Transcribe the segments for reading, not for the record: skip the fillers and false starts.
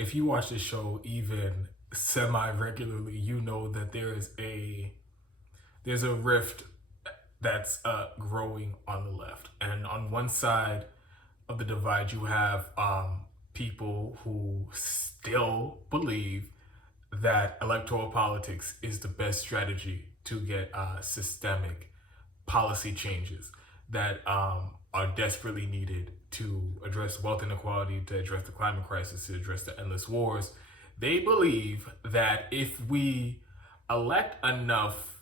if you watch this show even semi-regularly, you know that there's a rift that's growing on the left. And on one side of the divide, you have people who still believe that electoral politics is the best strategy to get systemic policy changes that are desperately needed to address wealth inequality, to address the climate crisis, to address the endless wars. They believe that if we elect enough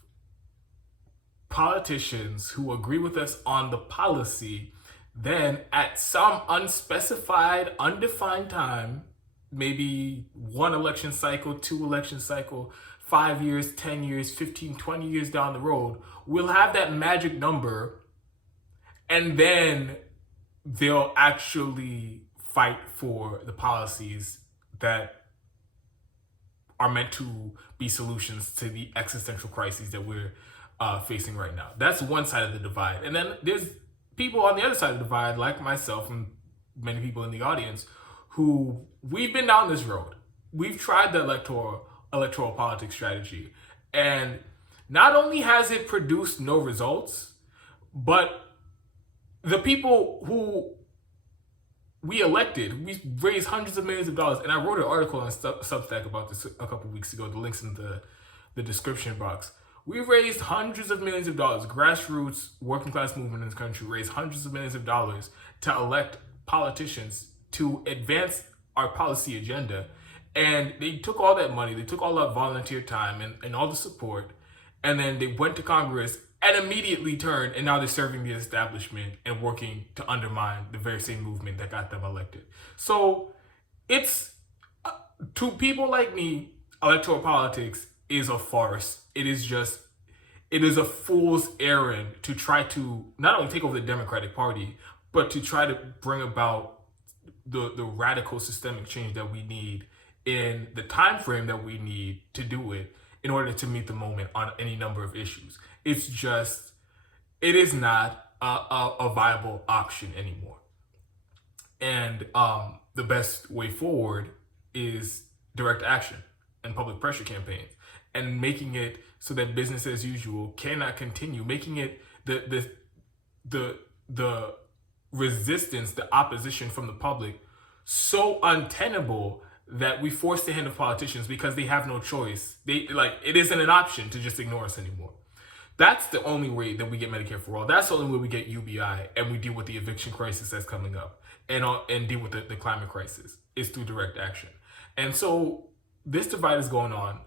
politicians who agree with us on the policy, then at some unspecified, undefined time, maybe one election cycle, two election cycle, 5 years, 10 years, 15, 20 years down the road, we'll have that magic number, and then they'll actually fight for the policies that are meant to be solutions to the existential crises that we're facing right now. That's one side of the divide. And then there's people on the other side of the divide, like myself and many people in the audience, who we've been down this road. We've tried the electoral politics strategy. And not only has it produced no results, but the people who we elected, we raised hundreds of millions of dollars. And I wrote an article on Substack about this a couple weeks ago. The link's in the description box. We raised hundreds of millions of dollars. Grassroots working class movement in this country raised hundreds of millions of dollars to elect politicians to advance our policy agenda. And they took all that money, they took all that volunteer time and all the support, and then they went to Congress and immediately turned, and now they're serving the establishment and working to undermine the very same movement that got them elected. So it's, to people like me, electoral politics is a farce. It is a fool's errand to try to not only take over the Democratic Party, but to try to bring about the radical systemic change that we need in the time frame that we need to do it in order to meet the moment on any number of issues. It is not a viable option anymore. And the best way forward is direct action and public pressure campaigns, and making it so that business as usual cannot continue, making it the resistance, the opposition from the public so untenable that we force the hand of politicians because they have no choice. It isn't an option to just ignore us anymore. That's the only way that we get Medicare for all. That's the only way we get UBI and we deal with the eviction crisis that's coming up and deal with the climate crisis, is through direct action. And so this divide is going on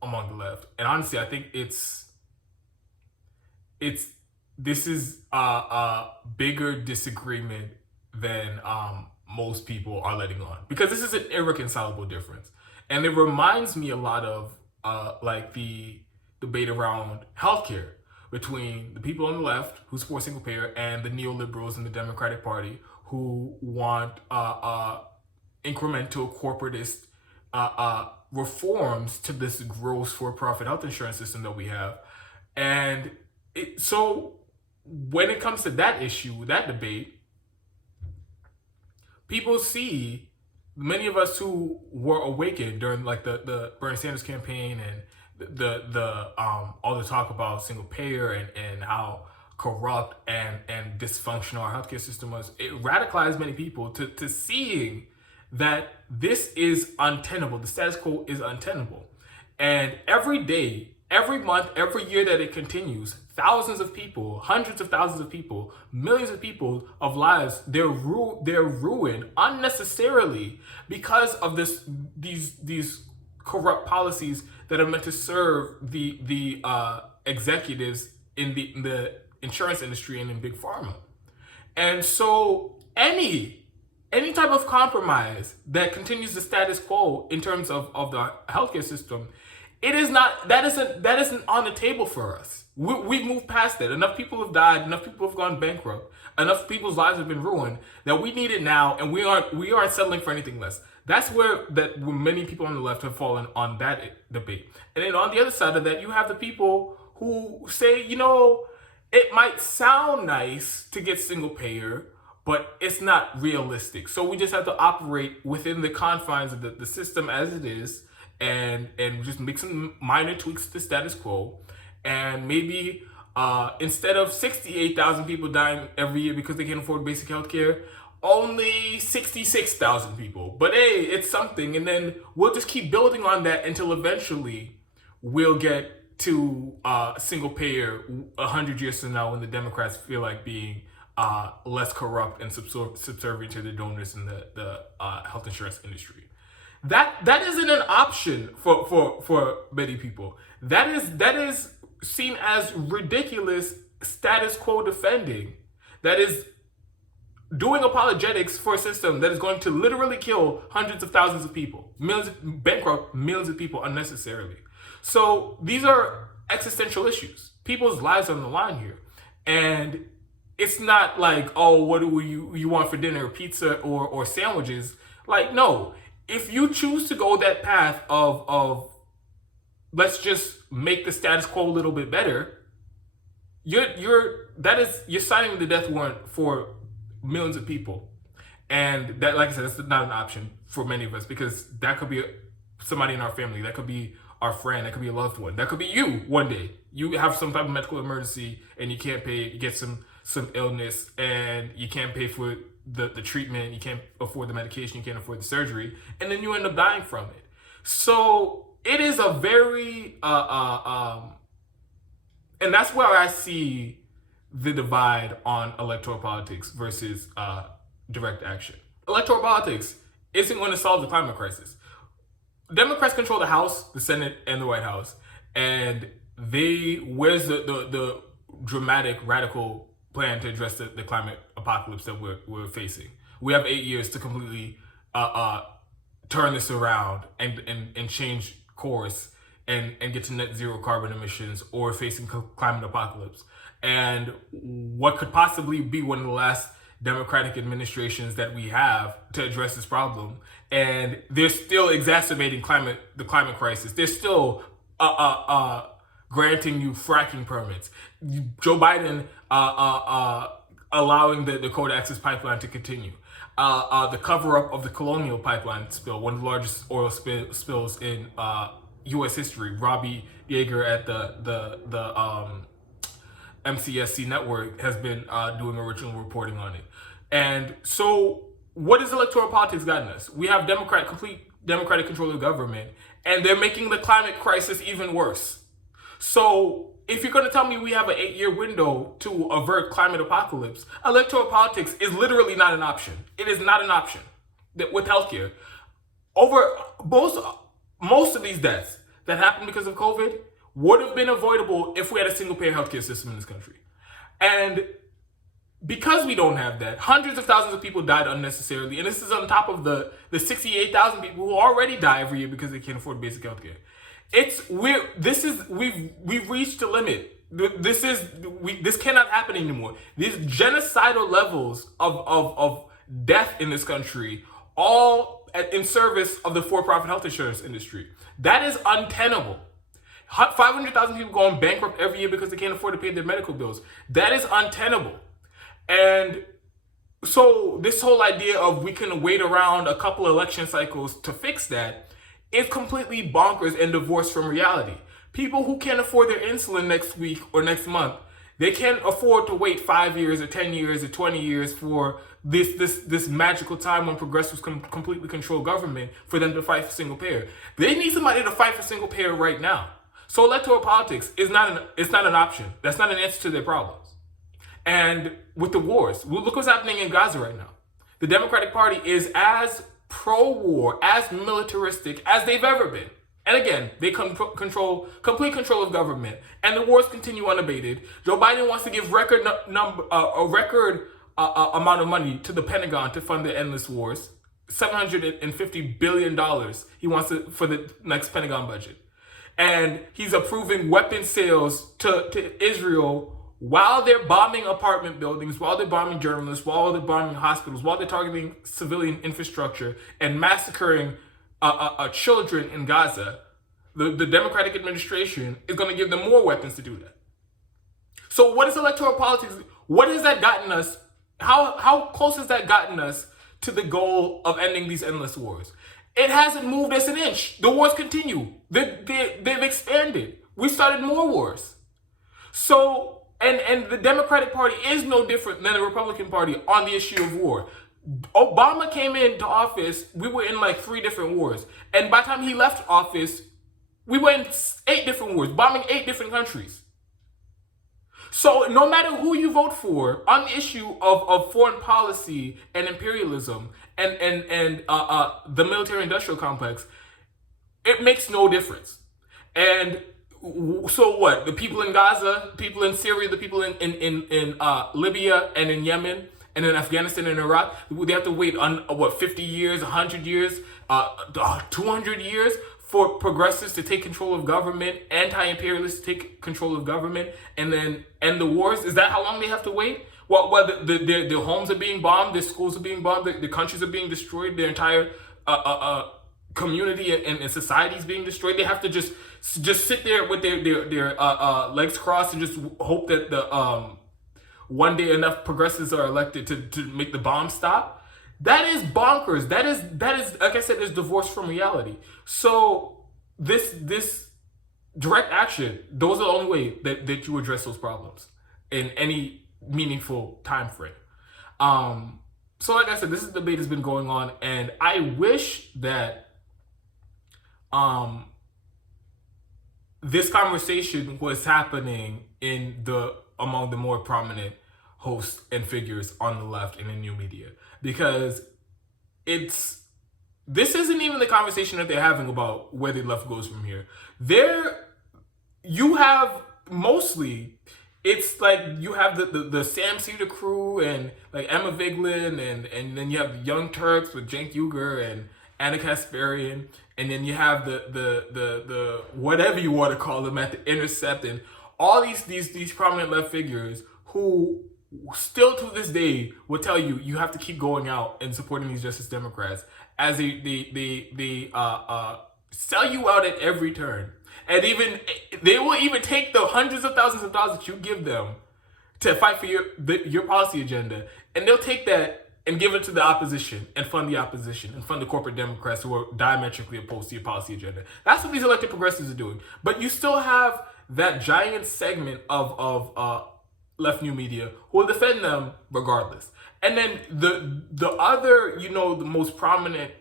among the left. And honestly, I think this is a bigger disagreement than most people are letting on, because this is an irreconcilable difference. And it reminds me a lot of like the debate around healthcare between the people on the left who support single payer and the neoliberals in the Democratic Party who want incremental corporatist reforms to this gross for-profit health insurance system that we have. And so when it comes to that issue, that debate, people see many of us who were awakened during like the Bernie Sanders campaign and the all the talk about single payer and how corrupt and dysfunctional our healthcare system was. It radicalized many people to seeing that this is untenable. The status quo is untenable. And every day, every month, every year that it continues, thousands of people, hundreds of thousands of people, millions of people of lives, they're ruined unnecessarily because of these corrupt policies that are meant to serve the executives in the insurance industry and in big pharma. And so any type of compromise that continues the status quo in terms of the healthcare system, that isn't on the table for us. We've moved past it. Enough people have died. Enough people have gone bankrupt. Enough people's lives have been ruined that we need it now, and we aren't settling for anything less. That's where many people on the left have fallen on that debate. And then on the other side of that, you have the people who say, it might sound nice to get single payer, but it's not realistic. So we just have to operate within the confines of the system as it is, and just make some minor tweaks to the status quo. And maybe instead of 68,000 people dying every year because they can't afford basic health care, only 66,000 people. But hey, it's something. And then we'll just keep building on that until eventually we'll get to single payer 100 years from now, when the Democrats feel like being less corrupt and subservient to the donors in the health insurance industry. That isn't an option for many people. That is seen as ridiculous status quo defending. That is doing apologetics for a system that is going to literally kill hundreds of thousands of people, bankrupt millions of people unnecessarily. So these are existential issues. People's lives are on the line here. And it's not like, oh, what do you want for dinner? Pizza or sandwiches? Like, no. If you choose to go that path of let's just make the status quo a little bit better, you're signing the death warrant for millions of people. And that, like I said, that's not an option for many of us, because that could be somebody in our family, that could be our friend, that could be a loved one, that could be you one day. You have some type of medical emergency and you can't pay, you get some illness and you can't pay for the treatment, you can't afford the medication, you can't afford the surgery, and then you end up dying from it. So it is a very and that's where I see the divide on electoral politics versus direct action. Electoral politics isn't going to solve the climate crisis. Democrats control the House, the Senate, and the White House, and where's the dramatic, radical plan to address the climate apocalypse that we're facing? We have 8 years to completely turn this around and change course and get to net zero carbon emissions, or facing climate apocalypse. And what could possibly be one of the last Democratic administrations that we have to address this problem, and they're still exacerbating the climate crisis. They're still granting you fracking permits. Joe Biden allowing the Dakota Access Pipeline to continue. The cover-up of the Colonial Pipeline spill, one of the largest oil spills in U.S. history. Robbie Yeager at the MCSC network has been doing original reporting on it. And so what has electoral politics gotten us? We have complete Democratic control of government, and they're making the climate crisis even worse. So if you're going to tell me we have an 8-year window to avert climate apocalypse, electoral politics is literally not an option. It is not an option. With healthcare, most of these deaths that happened because of COVID would have been avoidable if we had a single-payer healthcare system in this country. And because we don't have that, hundreds of thousands of people died unnecessarily, and this is on top of the 68,000 people who already die every year because they can't afford basic healthcare. We've reached a limit. This cannot happen anymore. These genocidal levels of death in this country, all in service of the for-profit health insurance industry. That is untenable. 500,000 people going bankrupt every year because they can't afford to pay their medical bills. That is untenable. And so this whole idea of we can wait around a couple election cycles to fix that is completely bonkers and divorced from reality. People who can't afford their insulin next week or next month, they can't afford to wait 5 years or 10 years or 20 years for this magical time when progressives completely control government for them to fight for single payer. They need somebody to fight for single payer right now. So electoral politics is not an option. That's not an answer to their problems. And with the wars, look what's happening in Gaza right now. The Democratic Party is as pro-war, as militaristic as they've ever been. And again, they complete control of government, and the wars continue unabated. Joe Biden wants to give a record amount of money to the Pentagon to fund the endless wars. $750 billion he wants for the next Pentagon budget. And he's approving weapon sales to Israel while they're bombing apartment buildings, while they're bombing journalists, while they're bombing hospitals, while they're targeting civilian infrastructure and massacring children in Gaza. The Democratic administration is going to give them more weapons to do that. So what is electoral politics? What has that gotten us How close has that gotten us to the goal of ending these endless wars? It hasn't moved us an inch. The wars continue. They've expanded. We started more wars. So, and the Democratic Party is no different than the Republican Party on the issue of war. Obama came into office, we were in like 3 different wars. And by the time he left office, we were in 8 different wars, bombing 8 different countries. So no matter who you vote for on the issue of foreign policy and imperialism and the military-industrial complex, it makes no difference. And so what? The people in Gaza, people in Syria, the people in Libya and in Yemen and in Afghanistan and Iraq, they have to wait on 50 years, 100 years, 200 years for progressives to take control of government, anti-imperialists to take control of government, and then end the wars? Is that how long they have to wait? Well, their homes are being bombed, their schools are being bombed, their countries are being destroyed, their entire community and society is being destroyed. They have to just sit there with their legs crossed and just hope that the one day enough progressives are elected to make the bomb stop. That is bonkers. That is like I said, is divorced from reality. So this direct action, those are the only way that you address those problems in any meaningful time frame. So like I said, this debate has been going on, and I wish that this conversation was happening among the more prominent hosts and figures on the left and in new media, because this isn't even the conversation that they're having about where the left goes from here. You have mostly, it's like you have the Sam Cedar crew and like Emma Vigeland and then you have the Young Turks with Cenk Uygur and Anna Kasparian, and then you have the whatever you want to call them at the Intercept, and all these prominent left figures who still to this day will tell you you have to keep going out and supporting these Justice Democrats, as they sell you out at every turn. And even they will even take the hundreds of thousands of dollars that you give them to fight for your policy agenda, and they'll take that and give it to the opposition and fund the opposition and fund the corporate Democrats who are diametrically opposed to your policy agenda. That's what these elected progressives are doing. But you still have that giant segment of left new media who will defend them regardless. And then the other, the most prominent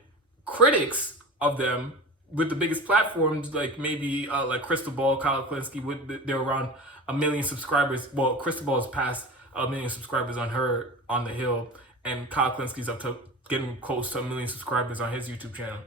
critics of them with the biggest platforms, like maybe like Krystal, Kyle Klinsky, they're around 1 million subscribers. Well, Krystal has passed 1 million subscribers on the Hill, and Kyle Klinsky's up to getting close to 1 million subscribers on his YouTube channel.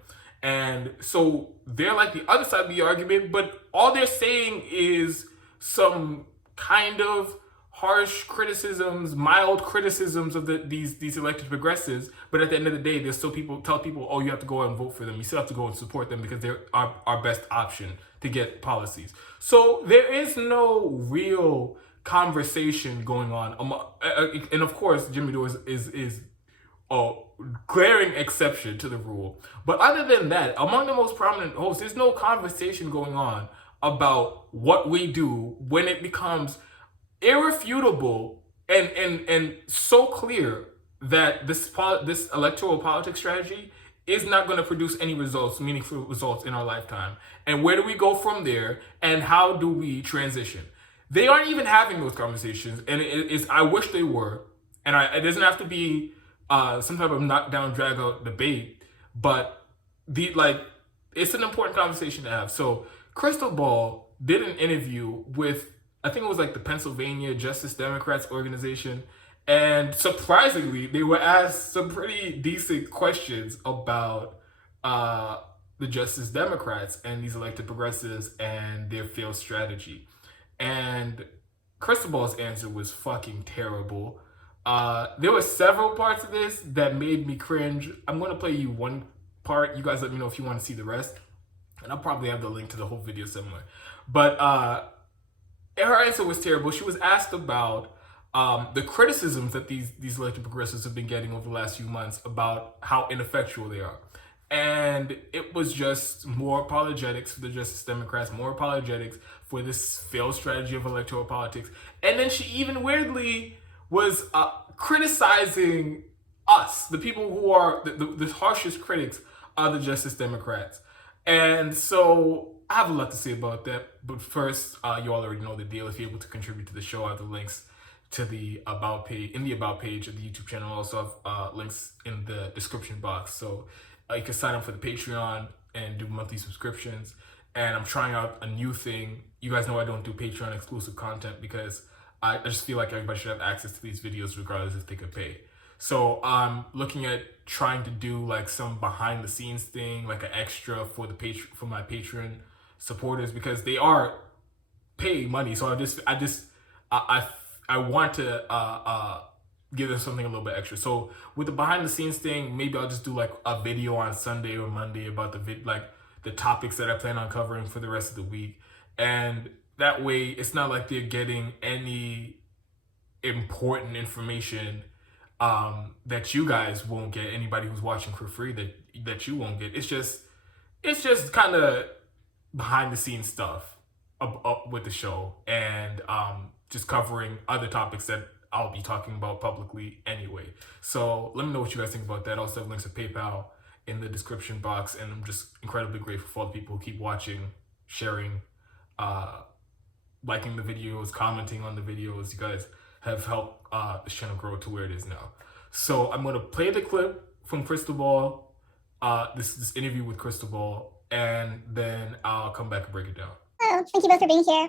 And so they're like the other side of the argument, but all they're saying is some kind of harsh criticisms, mild criticisms of these elected progressives, but at the end of the day, there's still tell people, oh, you have to go out and vote for them. You still have to go and support them because they're our best option to get policies. So there is no real conversation going on. And of course, Jimmy Dore is a glaring exception to the rule. But other than that, among the most prominent hosts, there's no conversation going on about what we do when it becomes irrefutable and so clear that this electoral politics strategy is not going to produce any meaningful results in our lifetime. And where do we go from there? And how do we transition? They aren't even having those conversations, and I wish they were. And it doesn't have to be some type of knockdown, drag out debate, but it's an important conversation to have. So Krystal did an interview with, I think it was like the Pennsylvania Justice Democrats organization. And surprisingly, they were asked some pretty decent questions about the Justice Democrats and these elected progressives and their failed strategy. And Krystal's answer was fucking terrible. There were several parts of this that made me cringe. I'm going to play you one part. You guys let me know if you want to see the rest. And I'll probably have the link to the whole video somewhere. But her answer was terrible. She was asked about the criticisms that these elected progressives have been getting over the last few months about how ineffectual they are. And it was just more apologetics for the Justice Democrats, more apologetics for this failed strategy of electoral politics. And then she even weirdly was criticizing us, the people who are the harshest critics are the Justice Democrats. And so I have a lot to say about that. But first, you all already know the deal. If you're able to contribute to the show, I have the links to the About page, in the About page of the YouTube channel. I also have links in the description box. So you can sign up for the Patreon and do monthly subscriptions. And I'm trying out a new thing. You guys know I don't do Patreon exclusive content because I just feel like everybody should have access to these videos regardless if they could pay. So I'm looking at trying to do like some behind the scenes thing, like an extra for my Patreon supporters, because they are paying money. So I want to give them something a little bit extra. So with the behind the scenes thing, maybe I'll just do like a video on Sunday or Monday about the topics that I plan on covering for the rest of the week. And that way it's not like they're getting any important information that you guys won't get, anybody who's watching for free that you won't get. It's just kind of behind the scenes stuff up with the show, and just covering other topics that I'll be talking about publicly anyway. So let me know what you guys think about that. I also have links to PayPal in the description box, and I'm just incredibly grateful for all the people who keep watching, sharing, liking the videos, commenting on the videos. You guys have helped this channel grow to where it is now. So I'm going to play the clip from Krystal, this interview with Krystal, and then I'll come back and break it down. Hello, thank you both for being here.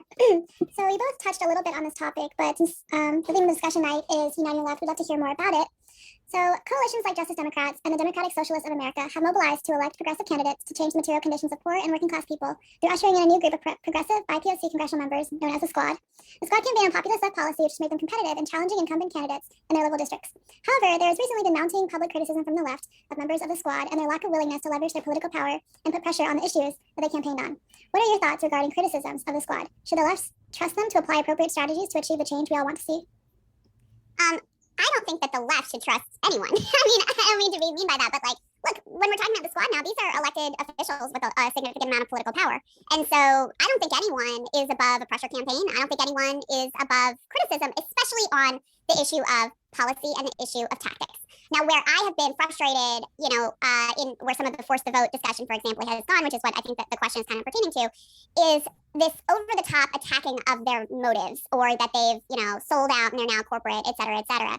So we both touched a little bit on this topic, but since the theme of the discussion night is Uniting the Left, we'd love to hear more about it. So coalitions like Justice Democrats and the Democratic Socialists of America have mobilized to elect progressive candidates to change the material conditions of poor and working class people through ushering in a new group of progressive BIPOC congressional members known as the Squad. The Squad campaigned on populist left policy, which made them competitive in challenging incumbent candidates in their local districts. However, there has recently been mounting public criticism from the left of members of the Squad and their lack of willingness to leverage their political power and put pressure on the issues that they campaigned on. What are your thoughts regarding criticisms of the Squad? Should the left trust them to apply appropriate strategies to achieve the change we all want to see? I don't think that the left should trust anyone. I don't mean to be mean by that, but like, look, when we're talking about the Squad now, these are elected officials with a significant amount of political power. And so I don't think anyone is above a pressure campaign. I don't think anyone is above criticism, especially on the issue of policy and the issue of tactics. Now, where I have been frustrated, in where some of the force the vote discussion, for example, has gone, which is what I think that the question is kind of pertaining to, is this over-the-top attacking of their motives, or that they've, sold out and they're now corporate, et cetera, et cetera.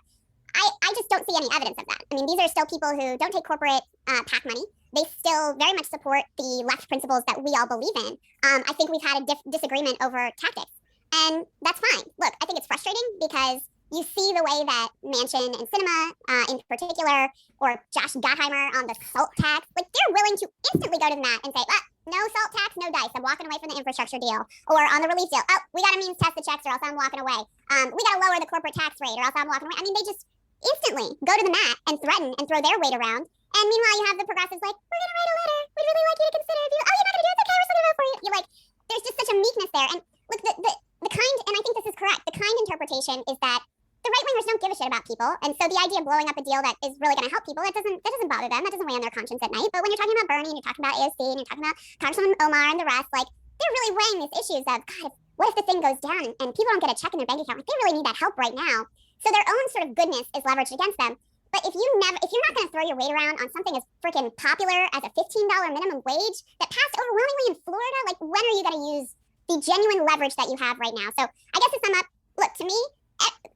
I just don't see any evidence of that. I mean, these are still people who don't take corporate PAC money. They still very much support the left principles that we all believe in. I think we've had a disagreement over tactics, and that's fine. Look, I think it's frustrating because you see the way that Manchin and Sinema, in particular, or Josh Gottheimer on the SALT tax, like they're willing to instantly go to the mat and say, no SALT tax, no dice. I'm walking away from the infrastructure deal. Or on the relief deal, we got to means test the checks or else I'm walking away. We got to lower the corporate tax rate or else I'm walking away. I mean, they just instantly go to the mat and threaten and throw their weight around. And meanwhile, you have the progressives like, we're going to write a letter. We'd really like you to consider it. Oh, you're not going to do it? It's okay. We're still going to vote for you. You're like, there's just such a meekness there. And look, the kind, and I think this is correct, the kind interpretation is that the right-wingers don't give a shit about people, and so the idea of blowing up a deal that is really going to help people, that doesn't bother them, that doesn't weigh on their conscience at night. But when you're talking about Bernie, and you're talking about AOC, and you're talking about Congressman Omar and the rest, like, they're really weighing these issues of, God, what if the thing goes down and people don't get a check in their bank account? Like, they really need that help right now. So their own sort of goodness is leveraged against them. But if you're not going to throw your weight around on something as freaking popular as a $15 minimum wage that passed overwhelmingly in Florida, like, when are you going to use the genuine leverage that you have right now? So I guess to sum up, look, to me,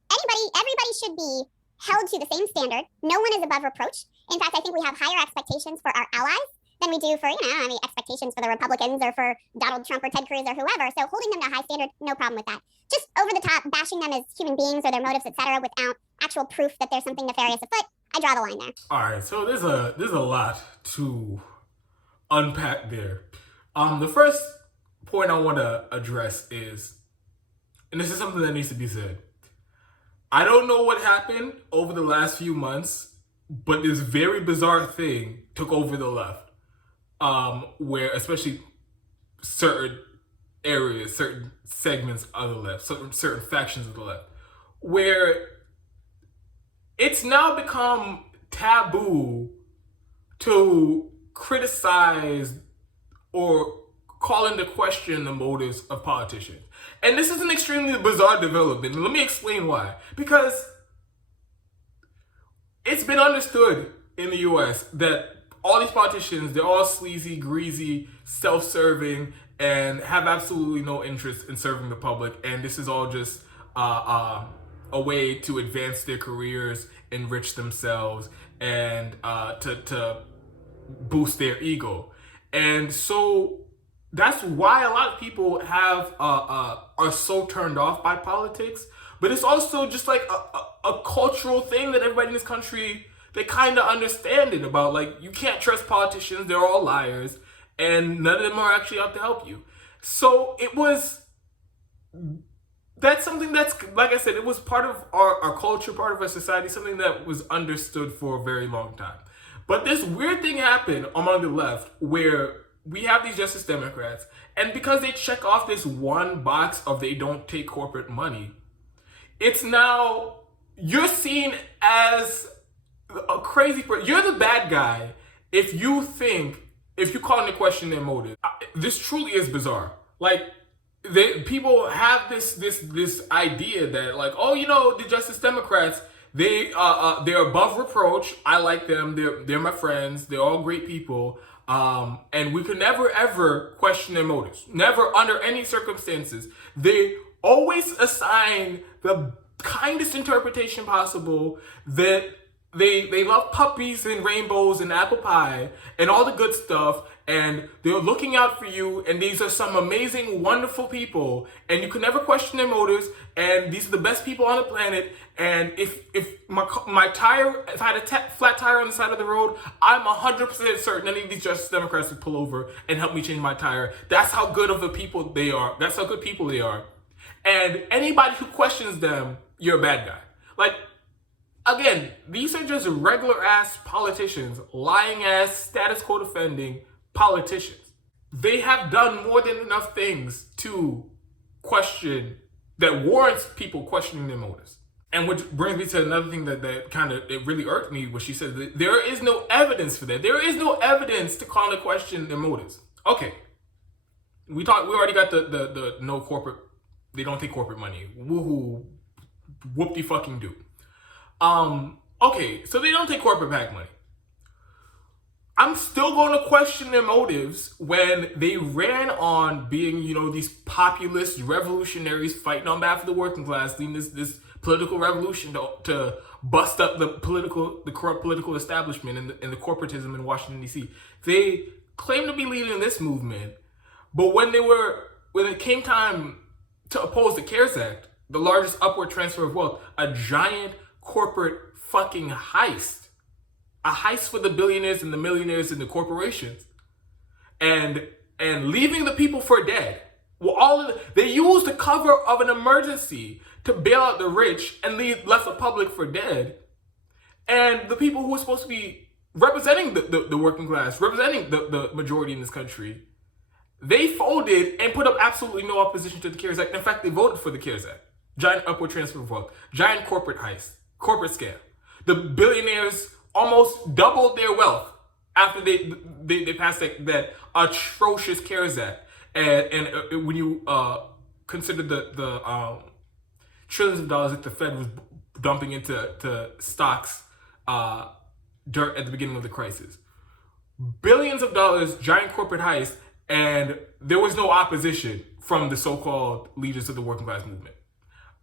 everybody should be held to the same standard. No one is above reproach. In fact, I think we have higher expectations for our allies than we do for, expectations for the Republicans or for Donald Trump or Ted Cruz or whoever. So holding them to a high standard, no problem with that. Just over the top, bashing them as human beings or their motives, etc., without actual proof that there's something nefarious afoot, I draw the line there. All right, so there's a lot to unpack there. The first point I want to address is, and this is something that needs to be said, I don't know what happened over the last few months, but this very bizarre thing took over the left, where especially certain areas, certain segments of the left, certain factions of the left, where it's now become taboo to criticize or call into question the motives of politicians. And this is an extremely bizarre development. Let me explain why. Because it's been understood in the U.S. that all these politicians, they're all sleazy, greasy, self-serving, and have absolutely no interest in serving the public. And this is all just a way to advance their careers, enrich themselves, and to boost their ego. And so that's why a lot of people have are so turned off by politics. But it's also just like a cultural thing that everybody in this country, they kind of understand it about. Like, you can't trust politicians, they're all liars, and none of them are actually out to help you. So that's something that's, like I said, it was part of our culture, part of our society, something that was understood for a very long time. But this weird thing happened among the left where we have these Justice Democrats, and because they check off this one box of they don't take corporate money, it's now, you're seen as a crazy person. You're the bad guy if you call into question their motive. This truly is bizarre. Like, people have this idea that, like, oh, the Justice Democrats, they're above reproach. I like them. They're my friends. They're all great people. And we could never ever question their motives. Never, under any circumstances. They always assign the kindest interpretation possible that they love puppies and rainbows and apple pie and all the good stuff, and they're looking out for you, and these are some amazing, wonderful people, and you can never question their motives, and these are the best people on the planet. And if my tire, if I had a flat tire on the side of the road, I'm 100% certain any of these Justice Democrats would pull over and help me change my tire. That's how good of the people they are. That's how good people they are. And anybody who questions them, you're a bad guy. Like, again, these are just regular ass politicians, lying ass, status quo defending politicians. They have done more than enough things to question, that warrants people questioning their motives. And which brings me to another thing that kind of, it really irked me, was she said that there is no evidence for that. There is no evidence to call into question their motives. Okay. We already got the no corporate, they don't take corporate money. Woohoo. Whoop-de-fucking do. Okay, so they don't take corporate PAC money. I'm still going to question their motives when they ran on being, these populist revolutionaries fighting on behalf of the working class, leading this political revolution to bust up the corrupt political establishment and the corporatism in Washington, D.C. They claim to be leading this movement, but when it came time to oppose the CARES Act, the largest upward transfer of wealth, a giant corporate fucking heist. A heist for the billionaires and the millionaires and the corporations. And leaving the people for dead. Well, they used the cover of an emergency to bail out the rich and left the public for dead. And the people who were supposed to be representing the working class, representing the majority in this country, they folded and put up absolutely no opposition to the CARES Act. In fact, they voted for the CARES Act. Giant upward transfer of wealth. Giant corporate heist. Corporate scam. The billionaires almost doubled their wealth after they passed that atrocious CARES Act. And when you consider the trillions of dollars that the Fed was dumping into stocks at the beginning of the crisis. Billions of dollars, giant corporate heist, and there was no opposition from the so-called leaders of the working class movement.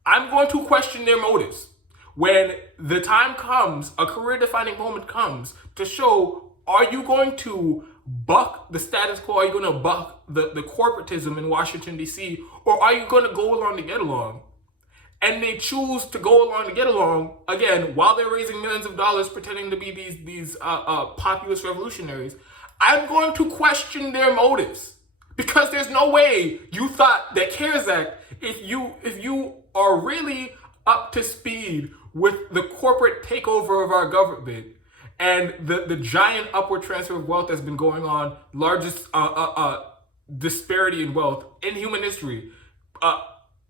I'm going to question their motives. When the time comes, a career-defining moment comes to show, are you going to buck the status quo? Are you going to buck the corporatism in Washington, D.C.? Or are you going to go along to get along? And they choose to go along to get along, again, while they're raising millions of dollars pretending to be these populist revolutionaries. I'm going to question their motives. Because there's no way you thought that CARES Act, if you are really up to speed with the corporate takeover of our government and the giant upward transfer of wealth that's been going on, largest disparity in wealth in human history.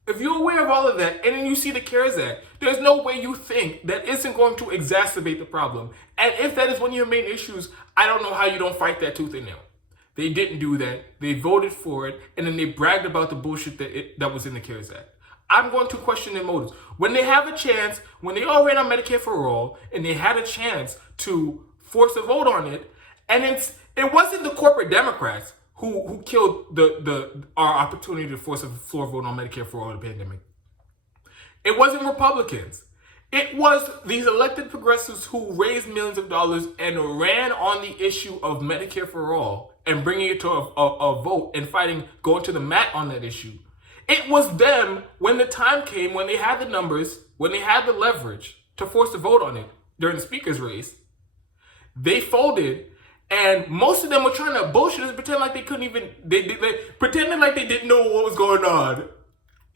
If you're aware of all of that and then you see the CARES Act, there's no way you think that isn't going to exacerbate the problem. And if that is one of your main issues, I don't know how you don't fight that tooth and nail. They didn't do that. They voted for it, and then they bragged about the bullshit that was in the CARES Act. I'm going to question their motives. When they have a chance, when they all ran on Medicare for all, and they had a chance to force a vote on it, and it wasn't the corporate Democrats who killed our opportunity to force a floor vote on Medicare for all in the pandemic. It wasn't Republicans. It was these elected progressives who raised millions of dollars and ran on the issue of Medicare for all and bringing it to a vote and fighting, going to the mat on that issue. It was them when the time came, when they had the numbers, when they had the leverage to force a vote on it during the speaker's race. They folded, and most of them were trying to bullshit us, pretend like they couldn't even, they pretending like they didn't know what was going on,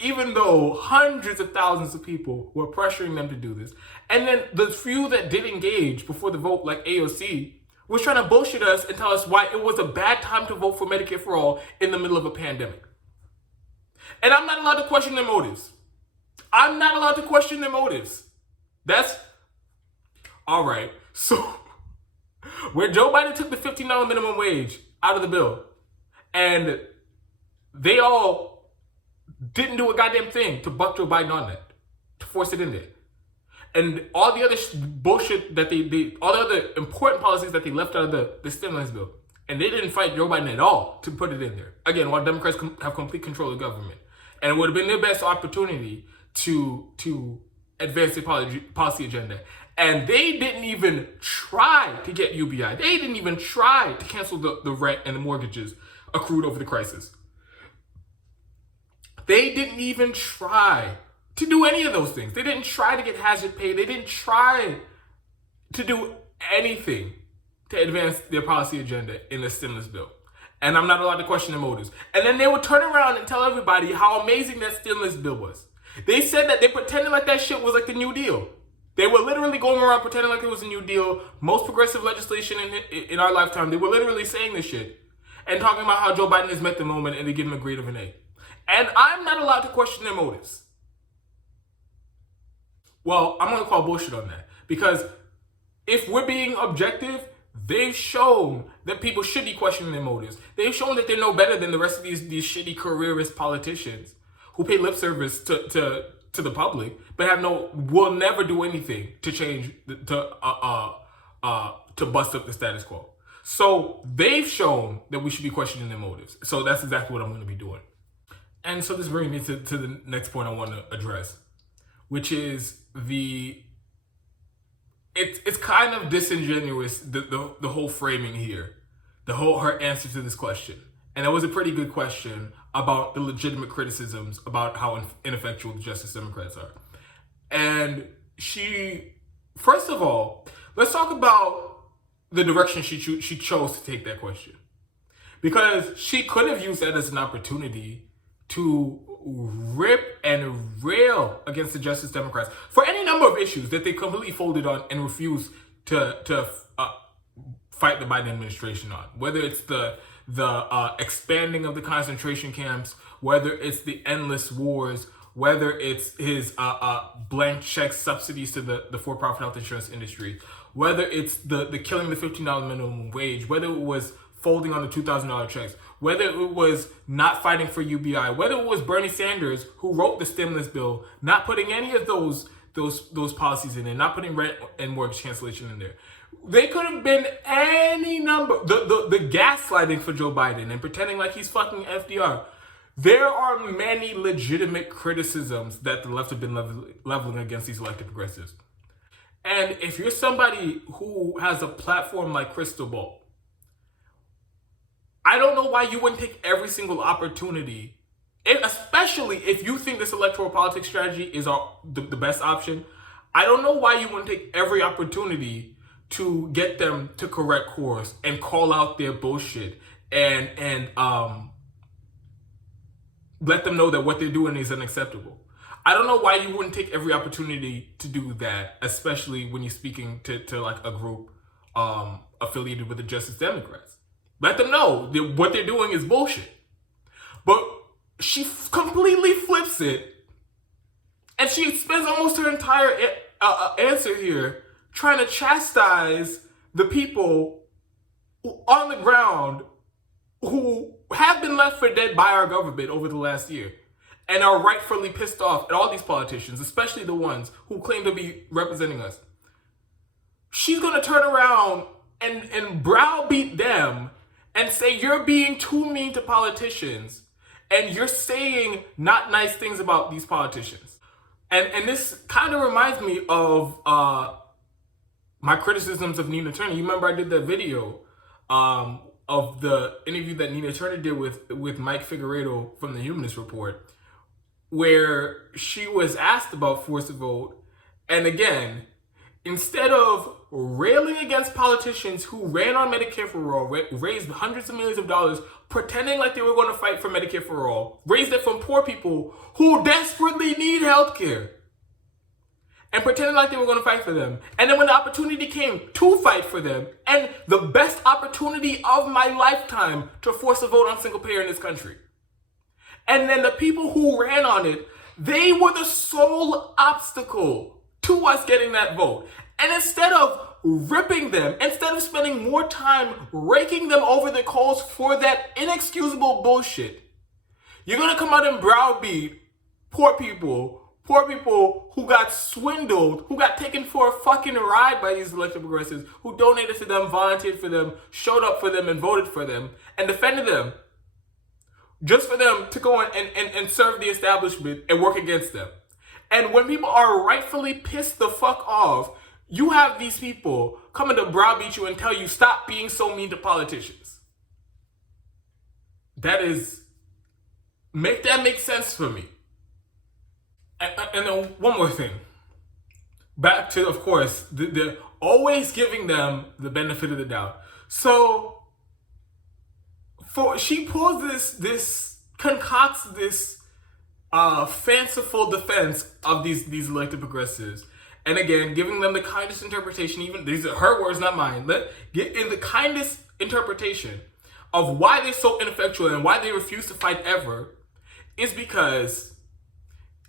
even though hundreds of thousands of people were pressuring them to do this. And then the few that did engage before the vote, like AOC, was trying to bullshit us and tell us why it was a bad time to vote for Medicare for all in the middle of a pandemic. And I'm not allowed to question their motives. I'm not allowed to question their motives. That's all right. So where Joe Biden took the $15 minimum wage out of the bill, and they all didn't do a goddamn thing to buck Joe Biden on that, to force it in there. And all the other bullshit that all the other important policies that they left out of the stimulus bill. And they didn't fight Joe Biden at all to put it in there. Again, while Democrats have complete control of government. And it would have been their best opportunity to advance their policy agenda. And they didn't even try to get UBI. They didn't even try to cancel the rent and the mortgages accrued over the crisis. They didn't even try to do any of those things. They didn't try to get hazard pay. They didn't try to do anything to advance their policy agenda in the stimulus bill. And I'm not allowed to question their motives. And then they would turn around and tell everybody how amazing that stimulus bill was. They said that they pretended like that shit was like the New Deal. They were literally going around pretending like it was a New Deal. Most progressive legislation in our lifetime, they were literally saying this shit and talking about how Joe Biden has met the moment and they give him a grade of an A. And I'm not allowed to question their motives. Well, I'm going to call bullshit on that. Because if we're being objective, they've shown that people should be questioning their motives. They've shown that they're no better than the rest of these shitty careerist politicians who pay lip service to the public, but will never do anything to change, to bust up the status quo. So they've shown that we should be questioning their motives. So that's exactly what I'm going to be doing. And so this brings me to the next point I want to address, which is it's kind of disingenuous, the whole framing here, her answer to this question. And it was a pretty good question about the legitimate criticisms about how ineffectual the Justice Democrats are. And first of all, let's talk about the direction she chose to take that question. Because she could have used that as an opportunity to rip and rail against the Justice Democrats for any number of issues that they completely folded on and refused to fight the Biden administration on. Whether it's the expanding of the concentration camps, whether it's the endless wars, whether it's his blank check subsidies to the for-profit health insurance industry, whether it's the killing the $15 minimum wage, whether it was folding on the $2,000 checks, whether it was not fighting for UBI, whether it was Bernie Sanders who wrote the stimulus bill, not putting any of those policies in there, not putting rent and mortgage cancellation in there. They could have been any number. The gaslighting for Joe Biden and pretending like he's fucking FDR. There are many legitimate criticisms that the left have been leveling against these elected progressives. And if you're somebody who has a platform like Krystal, I don't know why you wouldn't take every single opportunity, and especially if you think this electoral politics strategy is the best option. I don't know why you wouldn't take every opportunity to get them to correct course and call out their bullshit and let them know that what they're doing is unacceptable. I don't know why you wouldn't take every opportunity to do that, especially when you're speaking to like a group affiliated with the Justice Democrats. Let them know that what they're doing is bullshit. But she completely flips it, and she spends almost her entire answer here trying to chastise the people on the ground who have been left for dead by our government over the last year. and are rightfully pissed off at all these politicians, especially the ones who claim to be representing us, she's going to turn around and browbeat them and say, you're being too mean to politicians and you're saying not nice things about these politicians. And this kind of reminds me of my criticisms of Nina Turner. You remember I did that video of the interview that Nina Turner did with Mike Figueredo from the Humanist Report, where she was asked about forced vote. And again, instead of railing against politicians who ran on Medicare for All, raised hundreds of millions of dollars, pretending like they were going to fight for Medicare for All, raised it from poor people who desperately need health care, and pretending like they were going to fight for them. And then when the opportunity came to fight for them, and the best opportunity of my lifetime to force a vote on single payer in this country, and then the people who ran on it, they were the sole obstacle to us getting that vote. And instead of ripping them, instead of spending more time raking them over the coals for that inexcusable bullshit, you're going to come out and browbeat poor people who got swindled, who got taken for a fucking ride by these elected progressives, who donated to them, volunteered for them, showed up for them, and voted for them, and defended them, just for them to go and serve the establishment and work against them. And when people are rightfully pissed the fuck off, you have these people coming to browbeat you and tell you, stop being so mean to politicians. Make that make sense for me. And then one more thing. Back to, of course, the always giving them the benefit of the doubt. So, she pulls this concocts this fanciful defense of these elected progressives. And again, giving them the kindest interpretation, even these are her words, not mine. Get in the kindest interpretation of why they're so ineffectual and why they refuse to fight ever, is because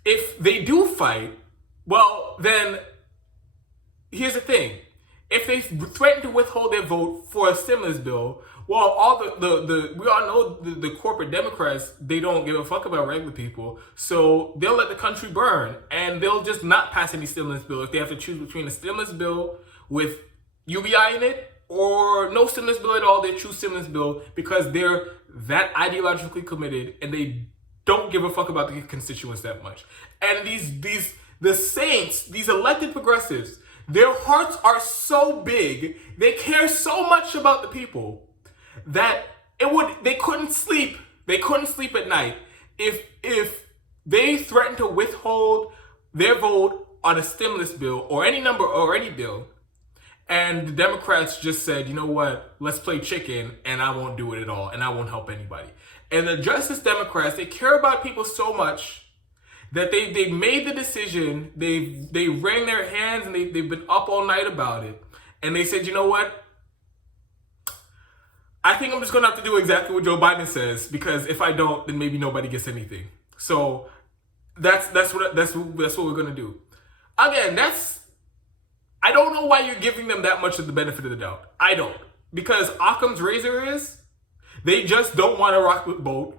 if they do fight, well, then here's the thing. If they threaten to withhold their vote for a stimulus bill, well, all we all know the corporate Democrats, they don't give a fuck about regular people, so they'll let the country burn, and they'll just not pass any stimulus bill if they have to choose between a stimulus bill with UBI in it or no stimulus bill at all. They choose stimulus bill because they're that ideologically committed and they don't give a fuck about the constituents that much. And the saints, these elected progressives, their hearts are so big, they care so much about the people that they couldn't sleep. They couldn't sleep at night if they threatened to withhold their vote on a stimulus bill or any number or any bill, and the Democrats just said, you know what, let's play chicken, and I won't do it at all, and I won't help anybody. And the Justice Democrats, they care about people so much that they made the decision, they wring their hands, and they've been up all night about it. And they said, you know what? I think I'm just going to have to do exactly what Joe Biden says, because if I don't, then maybe nobody gets anything. So that's what we're going to do. Again, I don't know why you're giving them that much of the benefit of the doubt. I don't. Because Occam's razor is, they just don't want to rock the boat.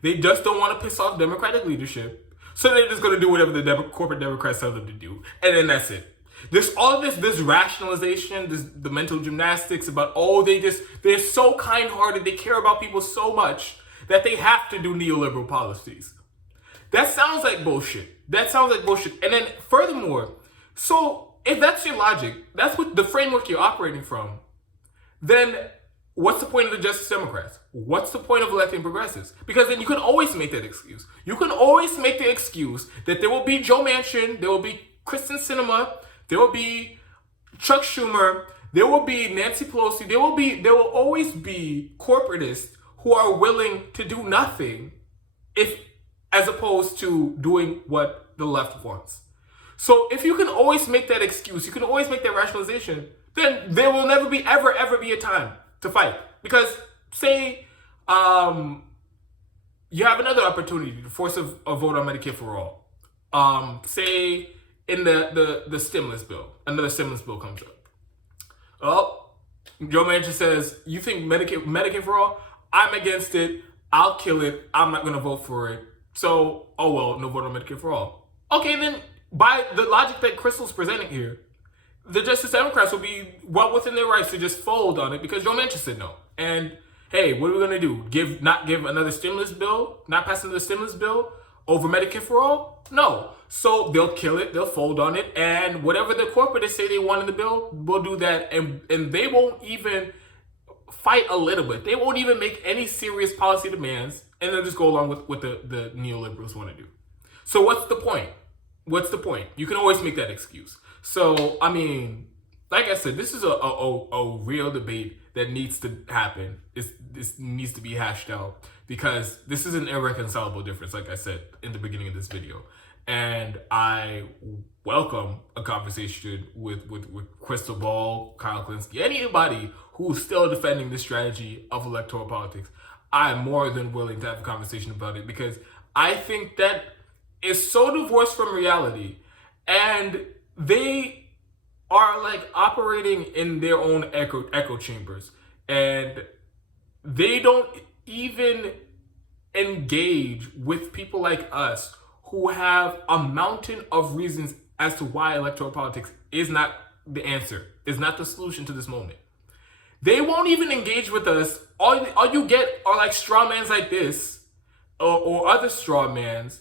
They just don't want to piss off Democratic leadership. So they're just going to do whatever the corporate Democrats tell them to do. And then that's it. There's all this rationalization, the mental gymnastics about, they're so kind-hearted, they care about people so much that they have to do neoliberal policies. That sounds like bullshit. And then furthermore, so if that's your logic, that's what the framework you're operating from, then what's the point of the Justice Democrats? What's the point of electing progressives? Because then you can always make that excuse. You can always make the excuse that there will be Joe Manchin, there will be Kristen Sinema, there will be Chuck Schumer, there will be Nancy Pelosi, there will always be corporatists who are willing to do nothing as opposed to doing what the left wants. So if you can always make that excuse, you can always make that rationalization, then there will never be ever be a time to fight. Because say you have another opportunity to force a vote on Medicare for all. Say in the stimulus bill, another stimulus bill comes up. Oh, Joe Manchin says, you think Medicare for all? I'm against it. I'll kill it. I'm not going to vote for it. So, oh well, no vote on Medicare for all. Okay, then by the logic that Krystal's presenting here, the Justice Democrats will be well within their rights to just fold on it because Joe Manchin said no. And hey, what are we gonna do? Not give another stimulus bill? Not pass another stimulus bill over Medicare for all? No. So they'll kill it, they'll fold on it, and whatever the corporates say they want in the bill, we'll do that, and they won't even fight a little bit. They won't even make any serious policy demands, and they'll just go along with what the neoliberals want to do. So what's the point? What's the point? You can always make that excuse. So, I mean, like I said, this is a real debate that needs to happen. This needs to be hashed out because this is an irreconcilable difference, like I said in the beginning of this video. And I welcome a conversation with Krystal Ball, Kyle Klinsky, anybody who's still defending this strategy of electoral politics. I'm more than willing to have a conversation about it because I think that is so divorced from reality, and they are like operating in their own echo chambers, and they don't even engage with people like us who have a mountain of reasons as to why electoral politics is not the answer, is not the solution to this moment. They won't even engage with us. All you get are like straw mans like this, or other straw mans,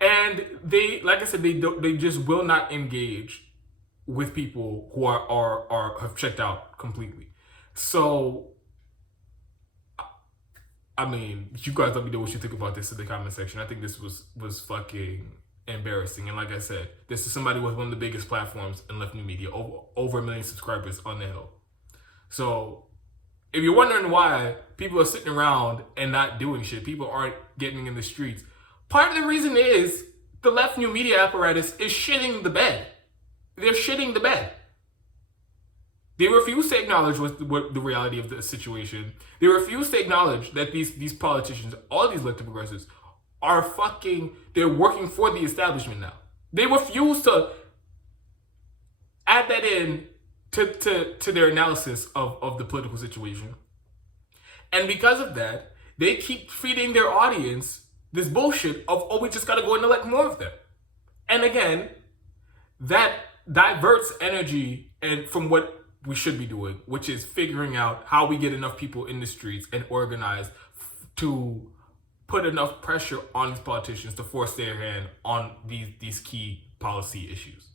and they, like I said, they just will not engage with people who have checked out completely. So, I mean, you guys let me know what you think about this in the comment section. I think this was fucking embarrassing. And like I said, this is somebody with one of the biggest platforms in left new media, over 1 million subscribers on the Hill. So if you're wondering why people are sitting around and not doing shit, people aren't getting in the streets, part of the reason is the left new media apparatus is shitting the bed. They're shitting the bed. They refuse to acknowledge what the reality of the situation. They refuse to acknowledge that these politicians, all these elected progressives, they're working for the establishment now. They refuse to add that in to their analysis of the political situation. And because of that, they keep feeding their audience this bullshit of, oh, we just gotta go and elect more of them. And again, that diverts energy and from what we should be doing, which is figuring out how we get enough people in the streets and organize to put enough pressure on these politicians to force their hand on these key policy issues.